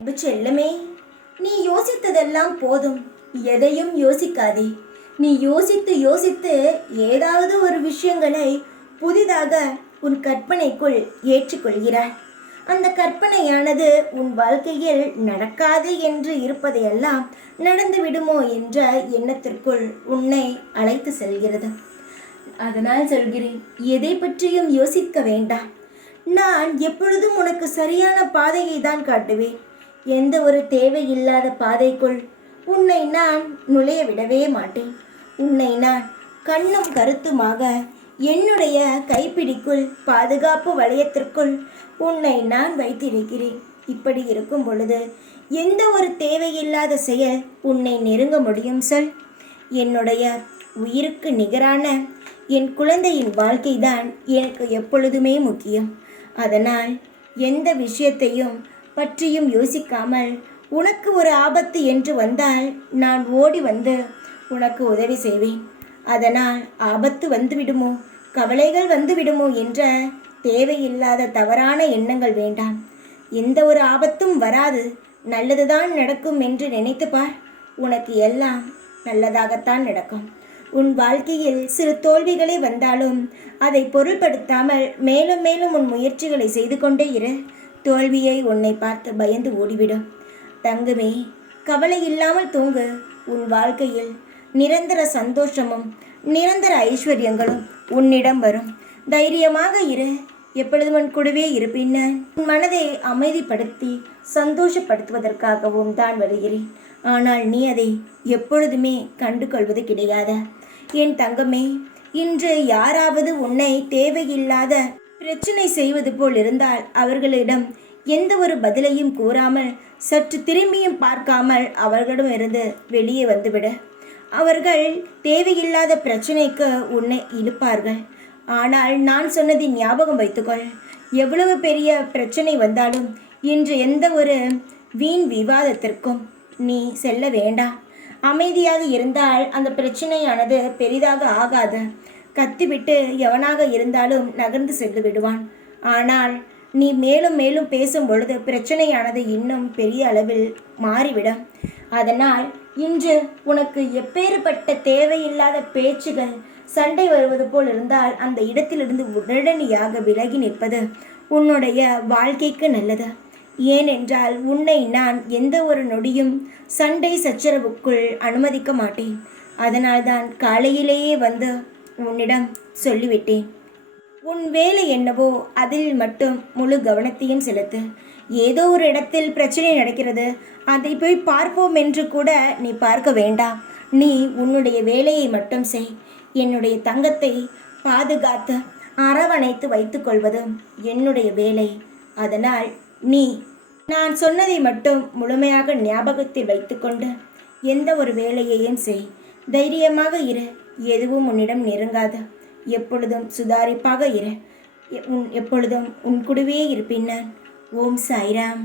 அன்பு செல்லமே, நீ யோசித்ததெல்லாம் போதும். எதையும் யோசிக்காதே. நீ யோசித்து யோசித்து ஏதாவது ஒரு விஷயங்களை புதிதாக உன் கற்பனைக்குள் ஏற்றுக்கொள்கிறாய். அந்த கற்பனையானது உன் வாழ்க்கையில் நடக்காது என்று இருப்பதையெல்லாம் நடந்து விடுமோ என்ற எண்ணத்திற்குள் உன்னை அழைத்து செல்கிறது. அதனால் சொல்கிறேன், எதை பற்றியும் யோசிக்க வேண்டாம். நான் எப்பொழுதும் உனக்கு சரியான பாதையை தான் காட்டுவேன். எந்த ஒரு தேவையில்லாத பாதைக்குள் உன்னை நான் நுழைய விடவே மாட்டேன். உன்னை நான் கண்ணும் கருத்துமாக என்னுடைய கைப்பிடிக்குள், பாதுகாப்பு வளையத்திற்குள் உன்னை நான் வைத்திருக்கிறேன். இப்படி இருக்கும் பொழுது எந்த ஒரு தேவையில்லாத செயல் உன்னை நெருங்க முடியும் சொல்? என்னுடைய உயிருக்கு நிகரான என் குழந்தையின் வாழ்க்கைதான் எனக்கு எப்பொழுதுமே முக்கியம். அதனால் எந்த விஷயத்தையும் பற்றியும் யோசிக்காமல், உனக்கு ஒரு ஆபத்து என்று வந்தால் நான் ஓடி வந்து உனக்கு உதவி செய்வேன். அதனால் ஆபத்து வந்துவிடுமோ, கவலைகள் வந்துவிடுமோ என்ற தேவையில்லாத தவறான எண்ணங்கள் வேண்டாம். எந்த ஒரு ஆபத்தும் வராது, நல்லதுதான் நடக்கும் என்று நினைத்து பார். உனக்கு எல்லாம் நல்லதாகத்தான் நடக்கும். உன் வாழ்க்கையில் சிறு தோல்விகளே வந்தாலும் அதை பொருள்படுத்தாமல் மேலும் மேலும் உன் முயற்சிகளை செய்து கொண்டே இரு. தோல்வியை உன்னை பார்த்து பயந்து ஓடிவிடும். தங்கமே, கவலை இல்லாமல் தூங்கு. உன் வாழ்க்கையில் நிரந்தர சந்தோஷமும் நிரந்தர ஐஸ்வர்யங்களும் உன்னிடம் வரும். தைரியமாக இரு. எப்பொழுதும் உன் கூடவே இருப்பின். உன் மனதை அமைதிப்படுத்தி சந்தோஷப்படுத்துவதற்காகவும் தான் வருகிறேன். ஆனால் நீ அதை எப்பொழுதுமே கண்டு கொள்வது கிடையாது. என் தங்கமே, இன்று யாராவது உன்னை தேவையில்லாத பிரச்சனை செய்வது போல் இருந்தால் அவர்களிடம் எந்த ஒரு பதிலையும் கூறாமல், சற்று திரும்பியும் பார்க்காமல் அவர்களிடமிருந்து வெளியே வந்துவிடு. அவர்கள் தேவையில்லாத பிரச்சனைக்கு உன்னை இழுப்பார்கள். ஆனால் நான் சொன்னதை ஞாபகம் வைத்துக்கொள். எவ்வளவு பெரிய பிரச்சனை வந்தாலும் இன்று எந்த ஒரு வீண் விவாதத்திற்கும் நீ செல்ல வேண்டாம். அமைதியாக இருந்தால் அந்த பிரச்சனையானது பெரிதாக ஆகாது. கத்திவிட்டு எவனாக இருந்தாலும் நகர்ந்து சென்று விடுவான். ஆனால் நீ மேலும் மேலும் பேசும் பொழுது பிரச்சனையானது இன்னும் பெரிய அளவில் மாறிவிடும். அதனால் இன்று உனக்கு எப்பேற்பட்ட தேவையில்லாத பேச்சுகள், சண்டை வருவது போல் இருந்தால் அந்த இடத்திலிருந்து உடனடியாக விலகி நிற்பது உன்னுடைய வாழ்க்கைக்கு நல்லது. ஏனென்றால் உன்னை நான் எந்த ஒரு நொடியும் சண்டை சச்சரவுக்குள் அனுமதிக்க மாட்டேன். அதனால்தான் காலையிலேயே வந்து உன்னிடம் சொல்லிவிட்டேன். உன் வேலை என்னவோ அதில் மட்டும் முழு கவனத்தையும் செலுத்து. ஏதோ ஒரு இடத்தில் பிரச்சனை நடக்கிறது, அதை போய் பார்ப்போம் என்று கூட நீ பார்க்க வேண்டாம். நீ உன்னுடைய வேலையை மட்டும் செய். என்னுடைய தங்கத்தை பாதுகாத்து அரவணைத்து வைத்துக்கொள்வது என்னுடைய வேலை. அதனால் நீ நான் சொன்னதை மட்டும் முழுமையாக ஞாபகத்தில் வைத்துக்கொண்டு எந்த ஒரு வேலையையும் செய். தைரியமாக இரு. எதுவும் உன்னிடம் நெருங்காது. எப்பொழுதும் சுதாரிப்பாக இரு. எப்பொழுதும் உன் கூடவே இருப்பின். ஓம் சாய்ராம்.